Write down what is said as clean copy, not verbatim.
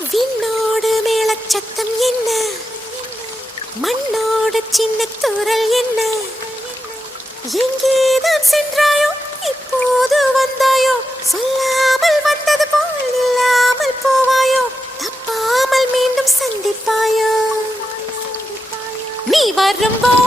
விண்ணோடு மேளச்சத்தம் என்ன, மண்ணோடு சின்ன தூரல் என்ன, எங்கேதான் சென்றாயோ இப்போது வந்தாயோ, சொல்லாமல் வந்தது போல் இல்லாமல் போவாயோ, தப்பாமல் மீண்டும் சந்திப்பாயோ, நீ வரும்போ